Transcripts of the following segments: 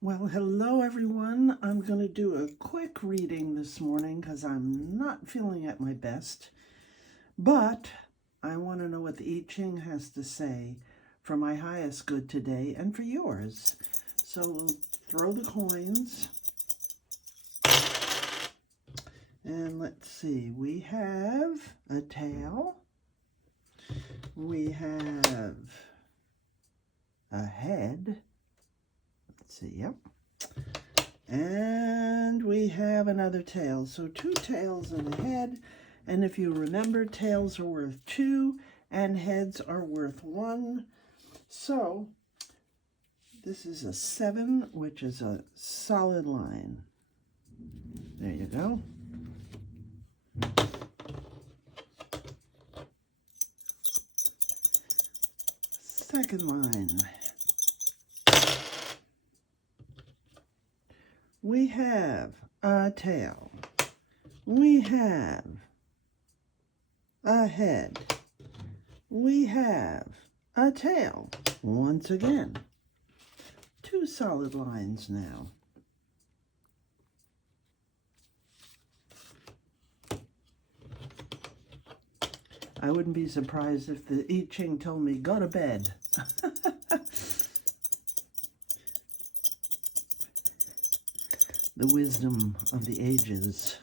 Well, hello everyone. I'm going to do a quick reading this morning because I'm not feeling at my best. But I want to know what the I Ching has to say for my highest good today and for yours. So we'll throw the coins. And let's see, we have a tail. We have a head. Let's see, yep. And we have another tail. So 2 tails and a head. And if you remember, tails are worth 2 and heads are worth 1. So this is a 7, which is a solid line. There you go. Second line. We have a tail. We have a head. We have a tail. Once again, 2 solid lines now. I wouldn't be surprised if the I Ching told me, go to bed. The wisdom of the ages.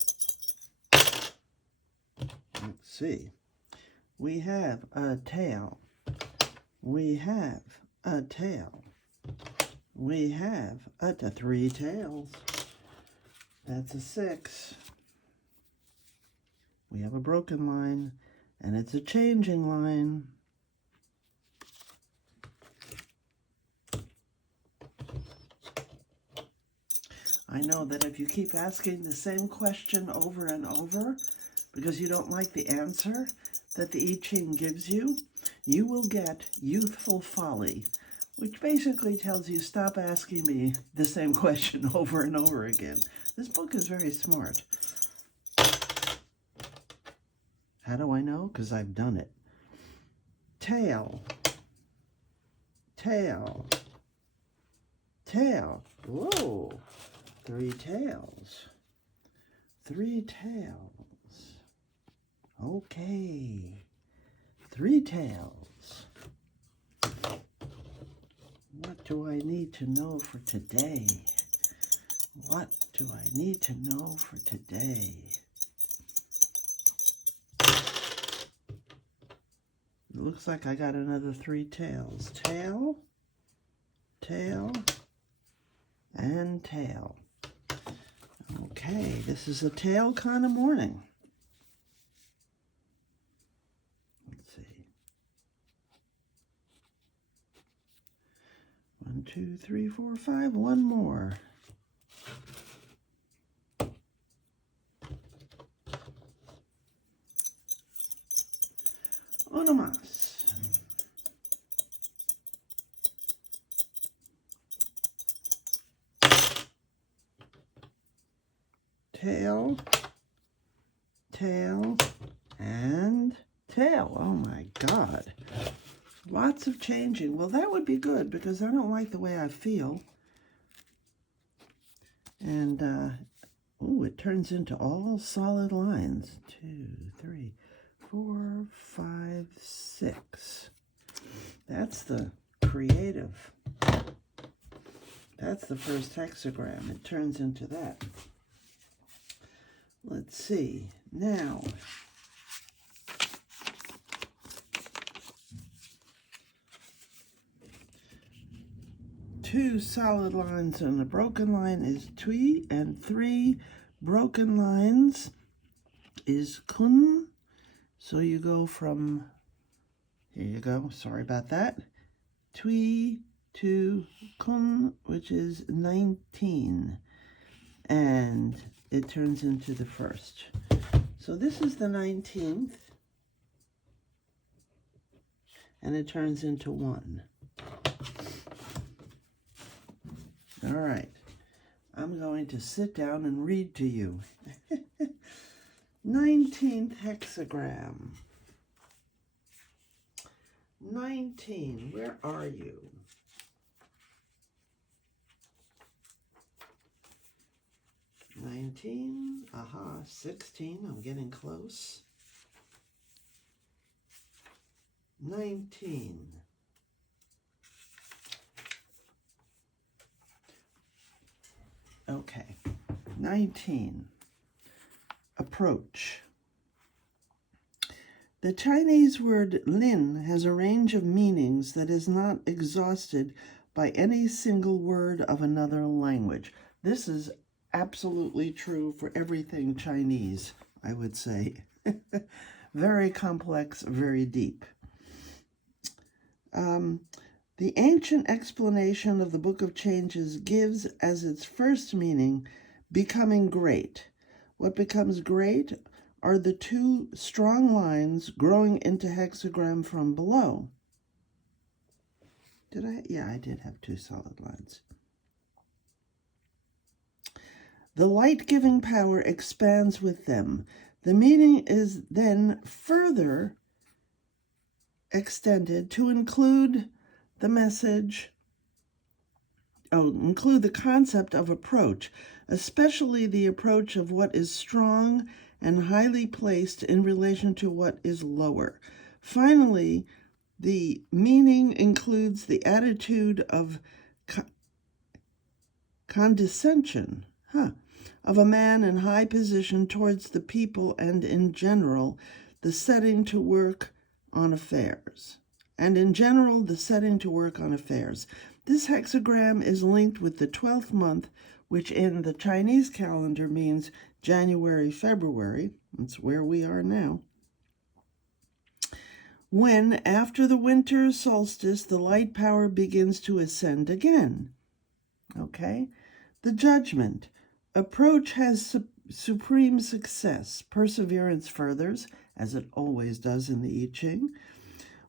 Let's see. We have a tail. We have a tail. We have a 3 tails. That's a 6. We have a broken line, and it's a changing line. I know that if you keep asking the same question over and over because you don't like the answer that the I Ching gives you, you will get youthful folly, which basically tells you stop asking me the same question over and over again. This book is very smart. How do I know? Because I've done it. Tail. Tail. Tail. Whoa. 3 tails. 3 tails. Okay. 3 tails. What do I need to know for today? What do I need to know for today? It looks like I got another 3 tails. Tail, tail, and tail. Okay, this is a tail kind of morning. Let's see. 1, 2, 3, 4, 5. One more. Uno más. Tail, tail, and tail. Oh my God. Lots of changing. Well, that would be good because I don't like the way I feel. And, it turns into all solid lines. 2, 3, 4, 5, 6. That's the creative. That's the first hexagram. It turns into that. Let's see. Now, two solid lines and a broken line is tui, and 3 broken lines is kun. So you go from, here you go, sorry about that, tui to kun, which is 19. And it turns into the first. So this is the 19th. And it turns into 1. All right. I'm going to sit down and read to you. 19th hexagram. 19, where are you? 17. Aha, 16. I'm getting close. 19. Okay. 19. Approach. The Chinese word lin has a range of meanings that is not exhausted by any single word of another language. This is absolutely true for everything Chinese, I would say. Very complex, very deep. The ancient explanation of the Book of Changes gives as its first meaning becoming great. What becomes great are the two strong lines growing into hexagram from below. Did I? Yeah, I did have two solid lines. The light-giving power expands with them. The meaning is then further extended to include the message, include the concept of approach, especially the approach of what is strong and highly placed in relation to what is lower. Finally, the meaning includes the attitude of condescension of a man in high position towards the people and in general the setting to work on affairs. This hexagram is linked with the 12th month, which in the Chinese calendar means January, February. That's where we are now. When, after the winter solstice, the light power begins to ascend again. Okay? The judgment. Approach has supreme success. Perseverance furthers, as it always does in the I Ching.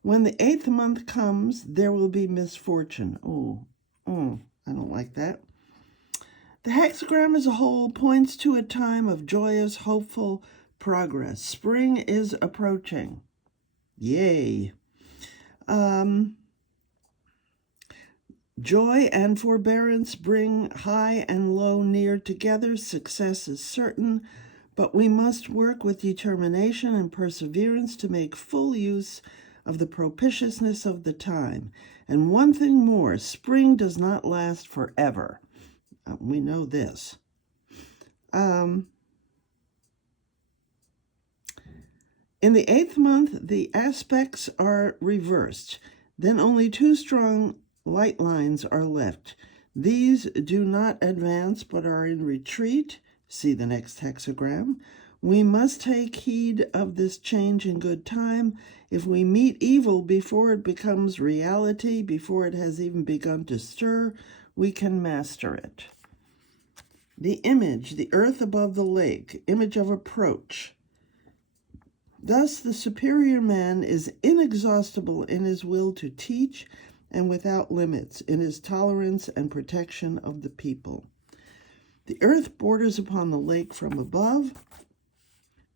When the 8th month comes, there will be misfortune. I don't like that. The hexagram as a whole points to a time of joyous, hopeful progress. Spring is approaching. Yay. Joy and forbearance bring high and low near together. Success is certain, but we must work with determination and perseverance to make full use of the propitiousness of the time. And one thing more, spring does not last forever. We know this. In the 8th month, the aspects are reversed. Then only two strong light lines are left. These do not advance but are in retreat. See the next hexagram. We must take heed of this change in good time. If we meet evil before it becomes reality, before it has even begun to stir, we can master it. The image, the earth above the lake, image of approach. Thus, the superior man is inexhaustible in his will to teach and without limits in his tolerance and protection of the people. The earth borders upon the lake from above.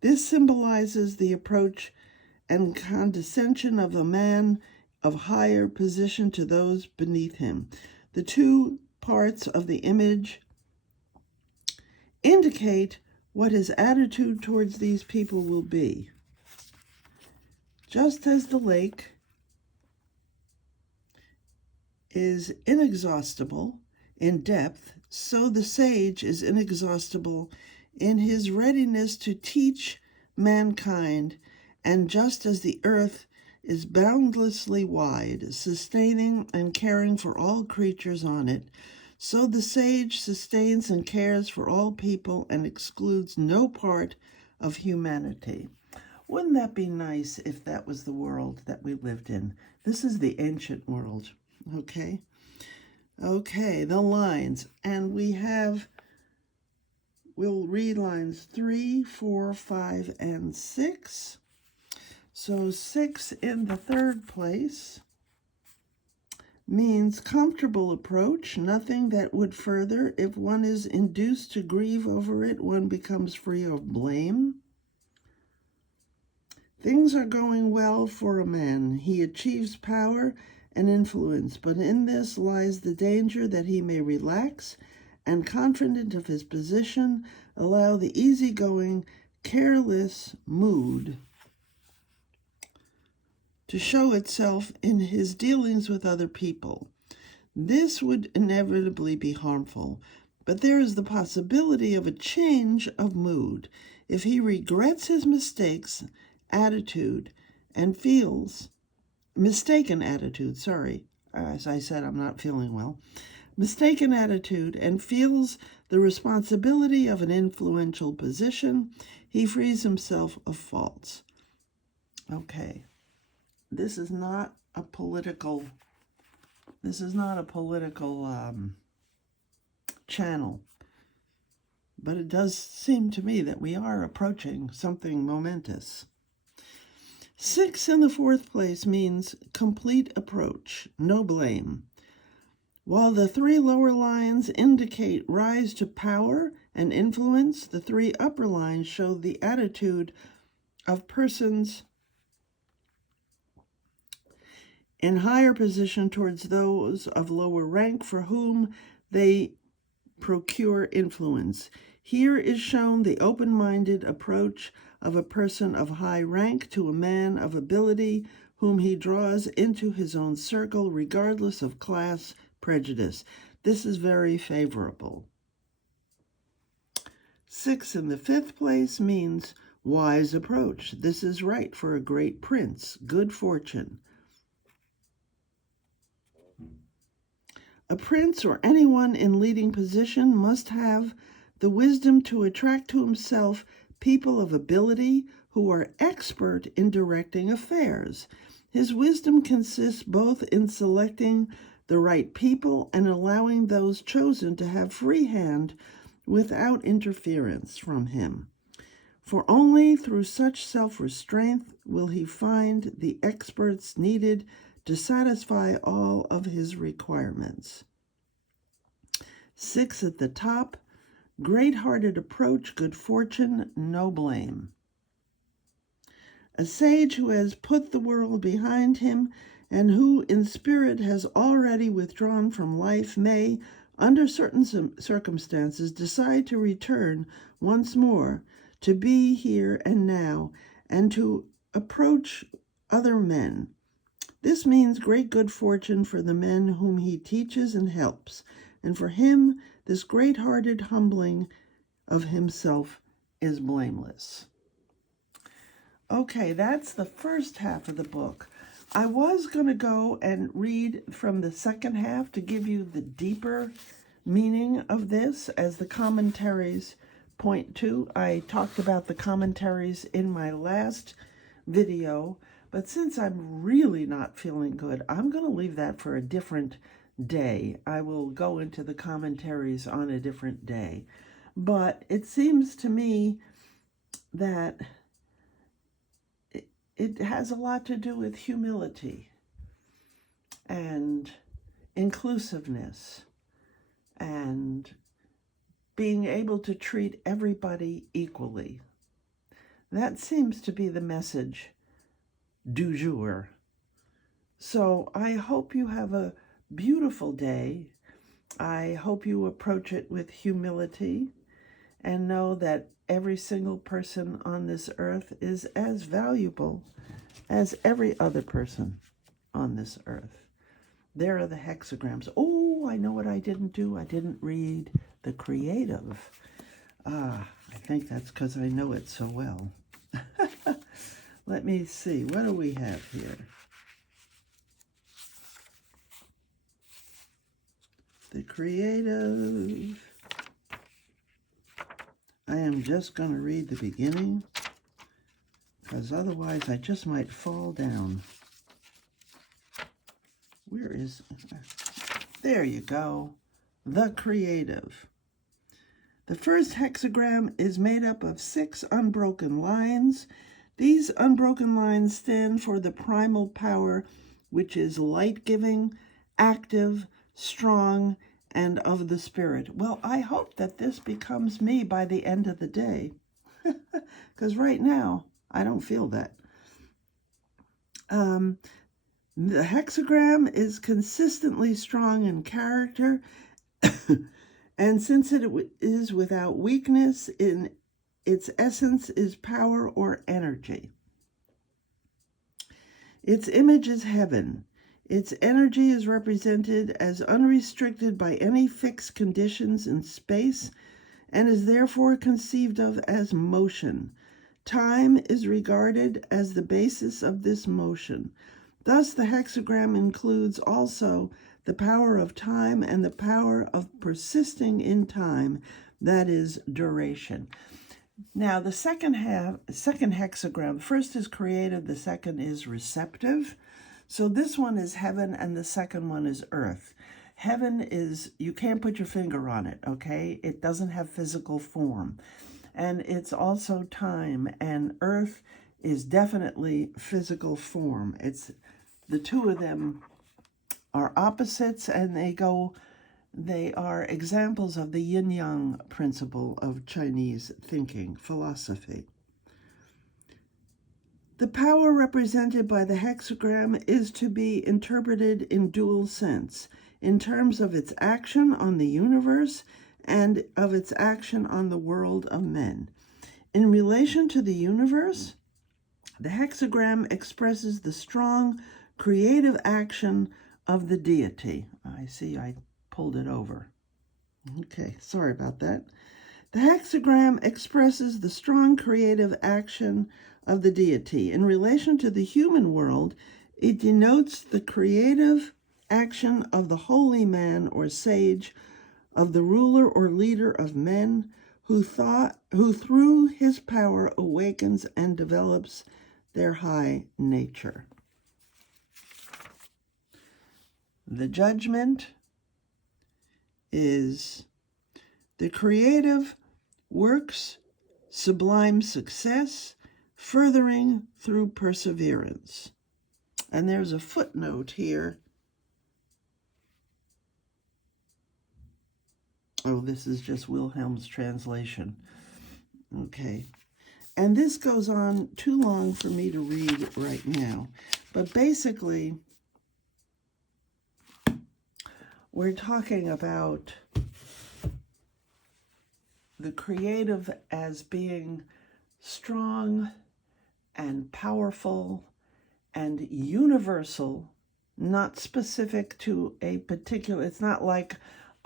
This symbolizes the approach and condescension of a man of higher position to those beneath him. The two parts of the image indicate what his attitude towards these people will be. Just as the lake is inexhaustible in depth, so the sage is inexhaustible in his readiness to teach mankind, and just as the earth is boundlessly wide, sustaining and caring for all creatures on it, so the sage sustains and cares for all people and excludes no part of humanity. Wouldn't that be nice if that was the world that we lived in? This is the ancient world, okay? Okay, the lines. And we'll read lines 3, 4, 5, and 6. So 6 in the third place means comfortable approach, nothing that would further. If one is induced to grieve over it, one becomes free of blame. Things are going well for a man. He achieves power and influence, but in this lies the danger that he may relax and confident of his position allow the easygoing, careless mood to show itself in his dealings with other people. This would inevitably be harmful, but there is the possibility of a change of mood if he regrets his attitude, and feels mistaken attitude, as I said, I'm not feeling well. Mistaken attitude and feels the responsibility of an influential position, he frees himself of faults. Okay, this is not a political channel, but it does seem to me that we are approaching something momentous. 6 in the 4th place means complete approach, no blame. While the 3 lower lines indicate rise to power and influence, the 3 upper lines show the attitude of persons in higher position towards those of lower rank for whom they procure influence. Here is shown the open-minded approach of a person of high rank to a man of ability whom he draws into his own circle regardless of class prejudice. This is very favorable. 6 in the 5th place means wise approach. This is right for a great prince, good fortune. A prince or anyone in leading position must have the wisdom to attract to himself people of ability who are expert in directing affairs. His wisdom consists both in selecting the right people and allowing those chosen to have free hand without interference from him. For only through such self-restraint will he find the experts needed to satisfy all of his requirements. 6 at the top, great-hearted approach, good fortune, no blame. A sage who has put the world behind him and who in spirit has already withdrawn from life may, under certain circumstances, decide to return once more, to be here and now, and to approach other men. This means great good fortune for the men whom he teaches and helps, and for him this great-hearted humbling of himself is blameless. Okay, that's the first half of the book. I was going to go and read from the second half to give you the deeper meaning of this, as the commentaries point to. I talked about the commentaries in my last video, but since I'm really not feeling good, I'm going to leave that for a different day. I will go into the commentaries on a different day. But it seems to me that it has a lot to do with humility and inclusiveness and being able to treat everybody equally. That seems to be the message du jour. So I hope you have a beautiful day. I hope you approach it with humility and know that every single person on this earth is as valuable as every other person on this earth. There are the hexagrams. Oh, I know what I didn't do. I didn't read the creative. I think that's because I know it so well. Let me see. What do we have here? The creative. I am just going to read the beginning, because otherwise I just might fall down. Where is... There you go. The creative. The first hexagram is made up of 6 unbroken lines. These unbroken lines stand for the primal power, which is light-giving, active, strong, and of the spirit. Well, I hope that this becomes me by the end of the day, because right now I don't feel that. The hexagram is consistently strong in character And since it is without weakness, in its essence is power or energy. Its image is heaven. Its energy is represented as unrestricted by any fixed conditions in space and is therefore conceived of as motion. Time is regarded as the basis of this motion. Thus, the hexagram includes also the power of time and the power of persisting in time, that is, duration. Now, the second hexagram, the first is creative, the second is receptive. So this one is heaven and the second one is earth. Heaven is, you can't put your finger on it, okay? It doesn't have physical form. And it's also time, and earth is definitely physical form. It's the two of them are opposites, and they are examples of the yin-yang principle of Chinese thinking, philosophy. The power represented by the hexagram is to be interpreted in dual sense, in terms of its action on the universe and of its action on the world of men. In relation to the universe, the hexagram expresses the strong creative action of the deity. I see I pulled it over. Okay, sorry about that. The hexagram expresses the strong creative action of the deity. In relation to the human world, it denotes the creative action of the holy man or sage, of the ruler or leader of men, who through his power awakens and develops their high nature. The judgment is the creative works sublime success, furthering through perseverance. And there's a footnote here. Oh, this is just Wilhelm's translation. Okay. And this goes on too long for me to read right now. But basically, we're talking about the creative as being strong and powerful and universal, not specific to a particular, it's not like,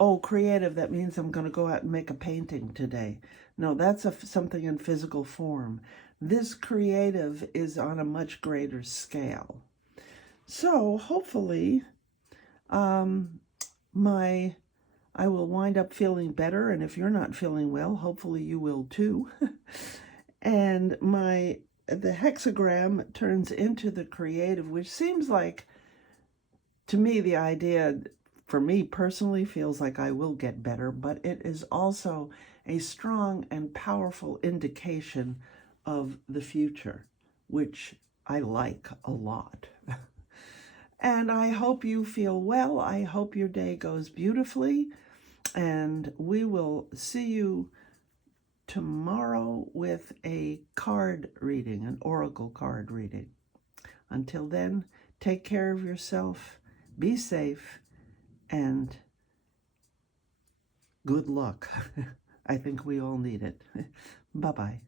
oh, creative, that means I'm going to go out and make a painting today. No, that's something in physical form. This creative is on a much greater scale. So hopefully, I will wind up feeling better, and if you're not feeling well, hopefully you will too. And the hexagram turns into the creative, which seems like, to me, the idea, for me personally, feels like I will get better, but it is also a strong and powerful indication of the future, which I like a lot. And I hope you feel well. I hope your day goes beautifully. And we will see you tomorrow with a card reading, an oracle card reading. Until then, take care of yourself, be safe, and good luck. I think we all need it. Bye-bye.